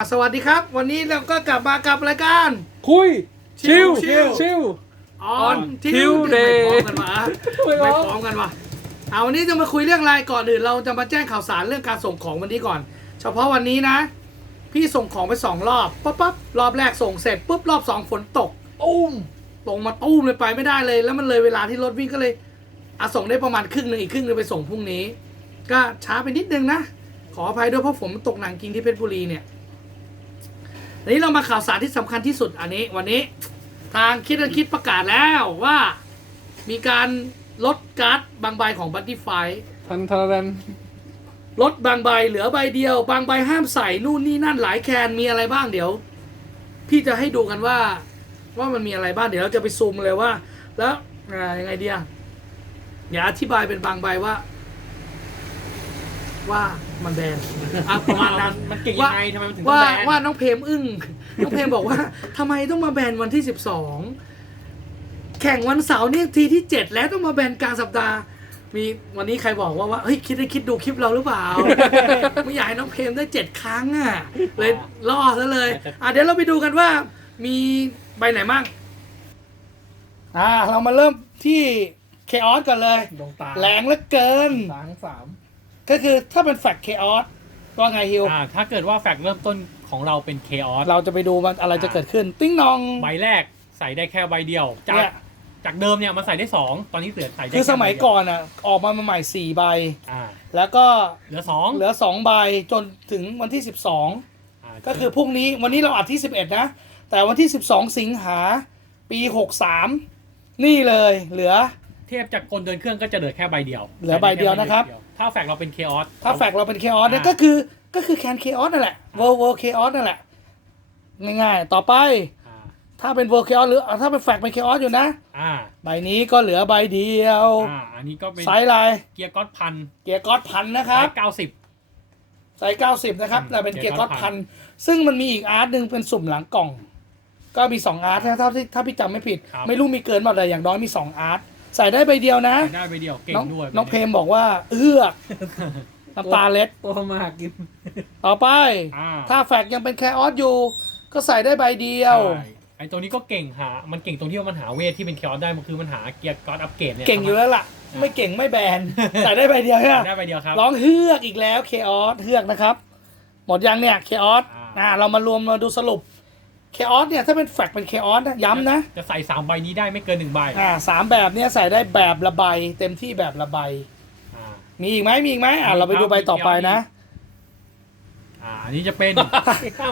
สวัสดีครับ วันนี้เราก็กลับมากับรายการ คุย ชิลชิลชิลออน Tuesday ไม่พร้อมกันวะไม่พร้ไม่อมพร้อมกันวะเอาวันนี้จะมาคุยเรื่องอะไรก่อนอื่นเราจะมาแจ้งข่าวสารเรื่องการส่งของวันนี้ก่อน เฉพาะวันนี้นะ พี่ส่งของไปสองรอบปั๊บปั๊บรอบแรกส่งเสร็จปุ๊บรอบสองฝนตกอุ้มตรงมาตู้มเลยไปไม่ได้เลย แล้วมันเลยเวลาที่รถวิ่งก็เลยอาส่งได้ประมาณครึ่งหนึ่งอีกครึ่งหนึงไปส่งพรุ่งนี้ ก็ช้าไปนิดนึงนะขออภัยด้วยเพราะฝนมันตกหนักจริงที่เพชรบุรีเนี่ย ทีนี้เรามาข่าวสารที่สำคัญที่สุดอันนี้ วันนี้ทางคิดและคิดประกาศแล้วว่ามีการลดการ์ดบางใบของบัตตี้ไฟทันทันทันลดบางใบเหลือใบเดียว บางใบห้ามใส่นู่นนี่นั่นหลายแคนมีอะไรบ้างเดี๋ยว พี่จะให้ดูกันว่า ว่ามันมีอะไรบ้างเดี๋ยวเราจะไปซูมเลยว่า แล้วอ่ายังไงเดียอย่าอธิบายเป็นบางใบว่า ว่ามันแบนอะประมาณนั้นมันเก่งยังไงทำไมมันถึงต้องว่าแบนว่าน้องเพมอึ้งน้องเพมบอกว่าทำไมต้องมาแบนวันที่สิบสองแข่งวันเสาร์นี่ทีที่เจ็ดแล้วต้องมาแบนกลางสัปดาห์ มีวันนี้ใครบอกว่าว่าเฮ้ยคิดได้คิดดูคลิปเราหรือเปล่า ไม่อยากให้น้องเพมได้เจ็ดครั้งอะเลยล่อซะเลยอะเดี๋ยวเราไปดูกันว่ามีใบไหนมั่งอ่าเรามาเริ่มที่เคออสก่อนเลยดวงตาแรงเหลือเกิน สางสาม ก็คือถ้าเป็นแฟกเคออสว่าไงฮิว อ่าถ้าเกิดว่าแฟกต์เริ่มต้นของเราเป็น k อ o s เราจะไปดูมันอะไรจะเกิดขึ้น ติ้งนอง ใบแรกใส่ได้แค่ใบเดียว จากเนี่ยจากเดิมเนี่ยมันใส่ได้ 2 ตอนนี้เหลือใส่ได้คือสมัยแใบเดีวก่อนอะ ออกมาใหม่สี่ใบ อ่าแล้วก็เหลือสองเหลือสองใบจนถึงวันที่สิบสองาก็คือพรุ่งนี้วันนี้เราอัดที่สิบเอ็ดนะ แต่วันที่สิบสองสิงหาปีหกสามนี่เลยเหลือ เทียบจากคนเดินเครื่องก็จะเหลือแค่ใบเดียวเหลือใบเดียวนะครับ ถ้าแฟกต์เราเป็น k อ o s ถ้าแฟกเราเป็นเคออสเนี่ยอ่าก็คือก็คือแคนเคออสนั่นแหละเวอร์เวอร์เคออสนั่นแหละ ง่ายๆ ต่อไปอ่าถ้าเป็นเวอร์เคออสหรือถ้าเป็นแฟกเป็นเคออสอยู่นะอ่าใบนี้ก็เหลือใบเดียวอ่าอันนี้ก็เป็นไซส์อะไรเกียร์ก๊อตพันเกียร์ก๊อตพันนะครับเก้าสิบไซส์90นะครับอืมแต่เป็นเกียร์เกีก๊ยอร์ตก๊อตพัพันนซึ่งมันมีอีกอาร์ตหนึ่งเป็นสุ่มหลังกล่อง ก็มี2อาร์ตนะถ้าที่ถ้าพี่จำไม่ผิดครับไม่รู้มีเกินเปล่าแต่อย่างน้อยมี2อาร์ต ใส่ได้ใบเดียวนะ ได้ใบเดียว เก่งน้องด้วยน้องเพมบอกว่า เอื้อกน้ำตาเล็ด ตัวมากกิน ต่อไป อ่าถ้าแฟกยังเป็นแคออสอยู่ ก็ใส่ได้ใบเดียว ใช่ไอตัวนี้ก็เก่งหา มันเก่งตรงที่ว่ามันหาเวทที่เป็น k อ o s ได้มันคือมันหาเกียร์ก๊อตอัปเกรดเนี่ยเก่งอยู่แล้วล่ะ ไม่เก่งไม่แบน ใส่ได้ใบเดียวใช่ไหม ได้ใบเดียวครับ ร้องเฮือกอีกแล้วเคออสเฮือกนะครับ หมดยังเนี่ยเคออสอ่า อ่าเรามารวมมาดูสรุป เคออสเนี่ยถ้าเป็นแฟกเป็นเคออสนะย้ำนะ จะใส่สามใบนี้ได้ไม่เกินหนึ่งใบอ่าสามแบบเนี้ยใส่ได้แบบละใบเต็มที่แบบละใบ อ่า มีอีกไหมมีอีกไหมอ่ามีเราไปดูครับใบต่อไปนะ อ่าอันนี้จะเป็น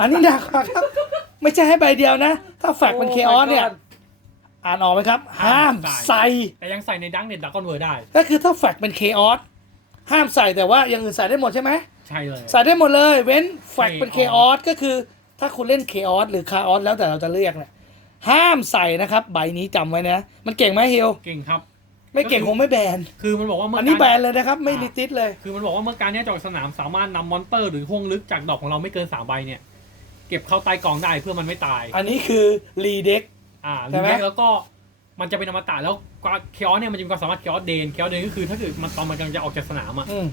อันนี้หนักกว่าครับ ไม่ใช่ให้ใบเดียวนะ ถ้าแฟกเป็นเคออสเนี่ย อ่านออกไหมครับ ห้ามใส่ แต่ยังใส่ในดังเน็ตดักคอนเวอร์ได้ ก็คือถ้าแฟกเป็นเคออสห้ามใส่แต่ว่าอย่างอื่นใส่ได้หมดใช่ไหม ใช่เลย ใส่ได้หมดเลย เว้นแฟกเป็นเคออ Chaos สก็คือ ถ้าคุณเล่นเคออสหรือคาออสแล้วแต่เราจะเรียกเนี่ยห้ามใส่นะครับ ใบนี้จำไว้นะ มันเก่งไหมฮิวเก่งครับ ไม่เก่งคงไม่แบน คือมันบอกว่าเมื่อัอนนี้แบการนเลยนะครับ ไม่ลิติสเลย คือมันบอกว่าเมื่อการเนี้ยจอดสนามสามารถนำมอนเตอร์หรือห่วงลึกจากดอกของเราไม่เกินสามใบเนี่ย เก็บเข้าใต้กองได้เพื่อมันไม่ตาย อันนี้คือรีเด็กอ่าหใช่รือไหมไม่แล้วก็มันจะเป็นอมตะแล้วเคออสเนี่ยมันจะมีความสามารถเคออสเดนเคออสเดนก็คือถ้าเกิดมันตอนมันกำลังจะออกจากสนามอะอืม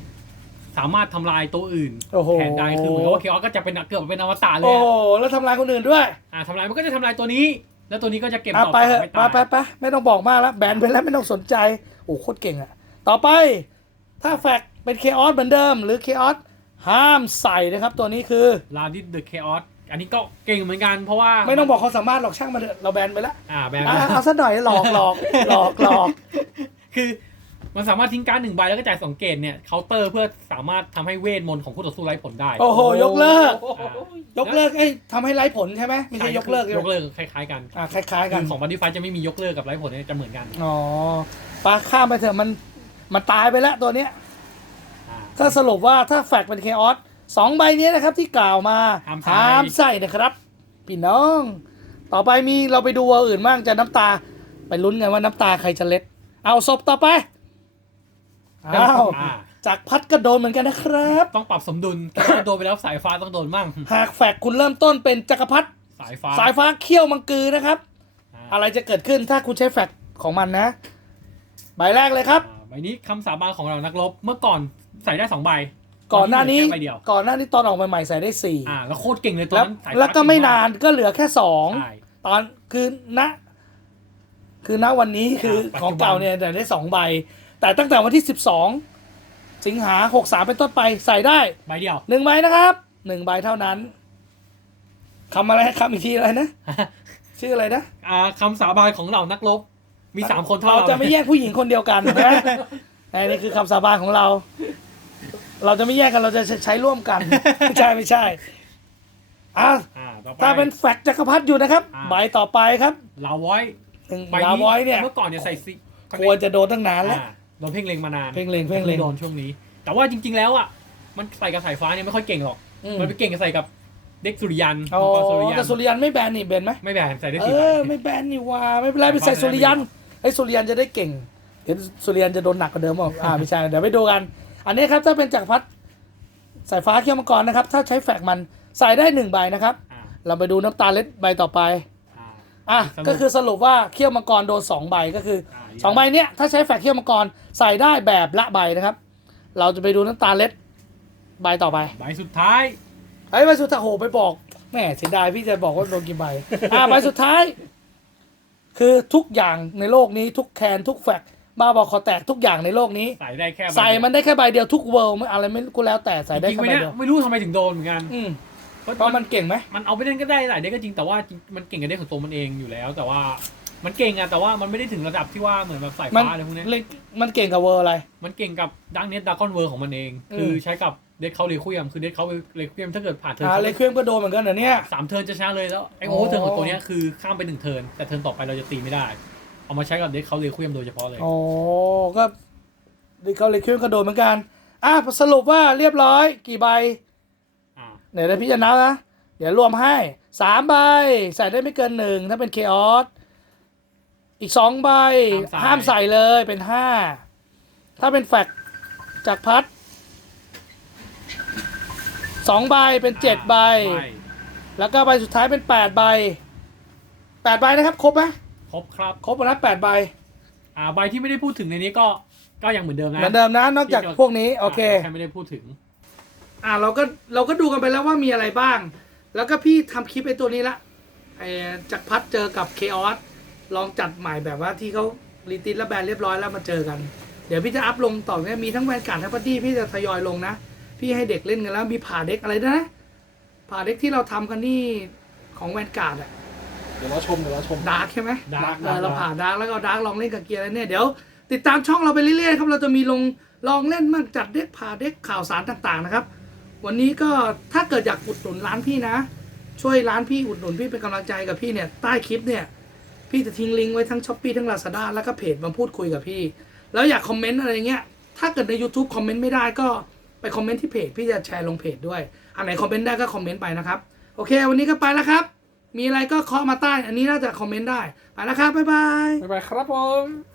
สามารถทำลายตัวอื่นโอ้โห แทนได้คือเหมือนกับว่าเคออสก็จะเป็นเกือบเป็นอมตะเลยโอ้อะโหแล้วทำลายคนอื่นด้วยอ่าทำลายมันก็จะทำลายตัวนี้ แล้วตัวนี้ก็จะเก็บอะต่อไปเถอะไม่ไปตายไปไปไม่ต้องบอกมากแล้ว แบนไปแล้วไม่ต้องสนใจ โอ้โคตรเก่งอะต่อไป ถ้าแฟกเป็นเคออสเหมือนเดิม หรือเคออสห้ามใส่นะครับ ตัวนี้คือ ลาดิสเดอะเคออสอันนี้ก็เก่งเหมือนกันเพราะว่าไม่ต้องบอกความสามารถหรอกช่างมันเถอะเราแบนไปแล้วอ่าแบบ อะเอาซะหน่อยหลอกหลอกหลอกหลอก คือ มันสามารถทิ้งการ์ดหนึ่งใบแล้วก็จ่ายสองเกตเนี่ยเคาน์เตอร์เพื่อสามารถทำให้เวทมนต์ของคู่ต่อสู้ไร้ผลได้ โอ้โหยกเลิก อ่า ยกเลิกไอ้ยทำให้ไร้ผลใช่ไหมไม่ใช่ยกเลิกใช่ไหยมกเลิกคล้ายๆกันอะคล้ายๆคืกันอของบันดี้ไฟจะไม่มียกเลิกกับไร้ผลเนี่ยจะเหมือนกันอ๋อปลาข้ามไปเถอะมันมันตายไปแล้วตัวเนี้ยอ่าถ้าสรุปว่าถ้าแฟกเป็นเคออสสองใบนี้นะครับที่กล่าวมาห้ามใส่ห้ามใส่นะครับ พี่น้อง ต่อไปมีเราไปดูวัวอื่นบ้างจะน้ำตา ไปลุ้นกันว่าน้ำตาใครจะเล็ด เอาศพต่อไป อ้าวอ่าจากพัดก็โดนเหมือนกันนะครับ ต้องปรับสมดุลแต่ถ้าโดนไปแล้วสายฟ้าต้องโดนมั่ง หากแฟกคุณเริ่มต้นเป็นจักรพัดสายฟ้าสายฟ้าเขี้ยวมังกือนะครับอ่าอะไรจะเกิดขึ้นถ้าคุณใช้แฟกของมันนะ ใบแรกเลยครับ อ่าใบนี้คำสาบานของเรานักรบเมื่อก่อนใส่ได้สองใบก่อนหน้านี้แค่ใบเดียวก่อนหน้านี้ตอนออกมาใหม่ใส่ได้สี่อ่าแล้วโคตรเก่งเลยตอนแล้วนั้นสายแล้วก็ฟ้าไม่เงนานก็เหลือแค่สองใช่ ตอนคือณคือณวันนี้คือปัจจุบัน ของเก่าเนี่ยแต่ได้สองใบ แต่ตั้งแต่วันที่สิบสองสิงหาหกสามเป็นต้นไปใส่ได้ใบเดียว หนึ่งใบนะครับหนึ่งใบเท่านั้นคำอะไรคำอีกทีอะไรนะ ชื่ออะไรนะอ่าคำสาบานของเหล่านักรบมีสามคนเท่าเราเราจะไม่แยกผู้หญิงคนเดียวกันนะไอ้นี่คือคำสาบานของเรา เราจะไม่แยกกันเราจะใช้ร่วมกัน ไม่ใช่ไม่ใช่อะอ่าต่อไป ถ้าเป็นแฟกจักรพรรดิอยู่นะครับ อ่า ใบต่อไปครับ ลาวอยหนึ่งใบลานี้วอยเนี่ย เมื่อก่อนเนี่ยใส่ซิควรจะโดนตั้งนานแล้ว อ่าโดนเพ่งเล็งมานานเพ่งเล็งเพ่งเล็งโดนช่วงนี้ แต่ว่าจริง ๆ แล้วอะมันใส่กับสายฟ้าเนี่ยไม่ค่อยเก่งหรอกอืมมันไปเก่งกับใส่กับเด็กสุริยันอ๋อมังกรสุริยันแต่สุริยันไม่แบนนี่แบนไหมไม่แบนใส่ได้เอสี่ใบอไม่แบนนี่ว่าไม่เป็นไรไปใส่สุริยันไอ้สุริยันจะได้เก่งเดี๋ยวสุริยันจะโดนหนักกว่าเดิมเปล่าอ่าไม่ใช่เดี๋ยวไปดูกัน อันนี้ครับถ้าเป็นจักรพรรดิสายฟ้าเขี้ยวมังกรนะครับ ถ้าใช้แฟกมันใส่ได้หนึ่งใบนะครับอ่าเราไปดูน้ำตาลเล็ดใบต่อไป อ่าอะสรุป ก็คือสรุปว่าเขี้ยวมังกรโดนสองใบก็คืออ่าสองใบเนี้ยถ้าใช้แฟกเขี้ยวมังกรใส่ได้แบบละใบนะครับ เราจะไปดูน้ำตาลเล็ดใบต่อไปใบสุดท้าย ไอ้ใบสุดท้ายโหไปบอกแหม่เสียดายพี่จะบอกว่าโดนกี่ใบอ่าใบสุดท้าย คือทุกอย่างในโลกนี้ทุกแคนทุกแฟกบ้าบอกคอแตกทุกอย่างในโลกนี้ ใส่ได้แค่ใบใส่มันได้แค่ใบเดียวทุกเวิลด์ไม่อะไรไม่ก็แล้วแต่ใส่จได้ริงๆแค่ไปใบเนี่ยเดียวไม่รู้ทำไมถึงโดนเหมือนกัน อืม เพราะเพราะมันเก่งไหมมันเอาไปเล่นก็ได้หลายเด็กก็จริงแต่ว่าจริงมันเก่งกับเด็กของตัวมันเองอยู่แล้ว แต่ว่ามันเก่งอะแต่ว่ามันไม่ได้ถึงระดับที่ว่าเหมือนแบบสายมันฟ้าอะไรพวกเนี้ยเลยมันเก่งกับเวิลด์อะไร มันเก่งกับดังเน็ตดากอนเวิร์ของมันเองอืมคือใช้กับเด็กเขาเลคุยมคือเด็กเขาเลคุยมถ้าเกิดผ่านเทิร์นอ่าเลยเครื่องก็โดนเหมือนกันเหรอเนี่ยสามเทิร์นจะชนะเลยแล้วไอ้อ๋โออเทิร์นของตัวเนี้ยคือข้ามไปหนึ่งเทิร์นแต่เทิร์นต่อไปเราจะตีไม่ได้ เอามาใช้กับเด็กเขาเลคุยมโดยเฉพาะเลยอ๋อก็เขาเลยเครื่องก็โดนเหมือนกันอะสรุปว่าเรียบร้อยกี่ใบอ่า เดี๋ยวได้พี่จะนับนะ เดี๋ยวรวมให้สามใบ ใส่ได้ไม่เกินหนึ่งถ้าเป็นเคออสอีกสองใบ ห้ามใส่เลยเป็นห้าถ้าเป็นแฟกจากพัดสองใบเป็นเจ็ดใบแล้วก็ใบสุดท้ายเป็นแปดใบแปดใบนะครับ ครบไหมครบครับ ครบหมดแล้วแปดใบ อ่าใบที่ไม่ได้พูดถึงในนี้ก็ก็ยังเหมือนเดิมนะเหมือนเดิมนะนอกจากพวกนี้ โอเค แค่ไม่ได้พูดถึง อ่าเราก็เราก็ดูกันไปแล้วว่ามีอะไรบ้าง แล้วก็พี่ทำคลิปไอ้ตัวนี้ละไอ้จากพัดเจอกับเคออสลองจัดใหม่แบบว่าที่เขารีติสและแบนเรียบร้อยแล้วมาเจอกัน เดี๋ยวพี่จะอัพลงต่อเนี่ยมีทั้งแวนการ์ดทั้งพัดดี้พี่จะทยอยลงนะ พี่ให้เด็กเล่นกันแล้วมีผ่าเด็กอะไรด้วยนะผ่าเด็กที่เราทำกันนี่ของแวนการ์ดอะเดี๋ยวเราชมเดี๋ยวเราชมดาร์กใช่ไหม Dark เออเราผ่าดาร์กแล้วก็ดาร์กลองเล่นกับเกียร์อะไรเนี่ยเดี๋ยวติดตามช่องเราไปเรื่อยๆครับเราจะมีลงลองเล่นมั่งจัดเด็กผ่าเด็กข่าวสารต่างๆนะครับ วันนี้ก็ถ้าเกิดอยากอุดหนุนร้านพี่นะ ช่วยร้านพี่อุดหนุนพี่เป็นกำลังใจกับพี่เนี่ยใต้คลิปเนี่ย พี่จะทิ้งลิงก์ไว้ทั้งช้อปปีทั้งลาซาด้าแล้วก็เพจมาพูดคุยกับพี่ แล้วอยากคอมเมนต์อะไรเงี้ยถ้าเกิดใน YouTube คอมเมนต์ไม่ได้ก็ไปคอมเมนต์ที่เพจพี่จะแชร์ลงเพจด้วย อันไหนคอมเมนต์ได้ก็คอมเมนต์ไปนะครับ โอเค วันนี้ก็ไปแล้วครับ มีอะไรก็เคาะมาใต้ อันนี้น่าจะคอมเมนต์ได้ ไปแล้วครับ บ๊ายบาย บ๊ายบายครับผม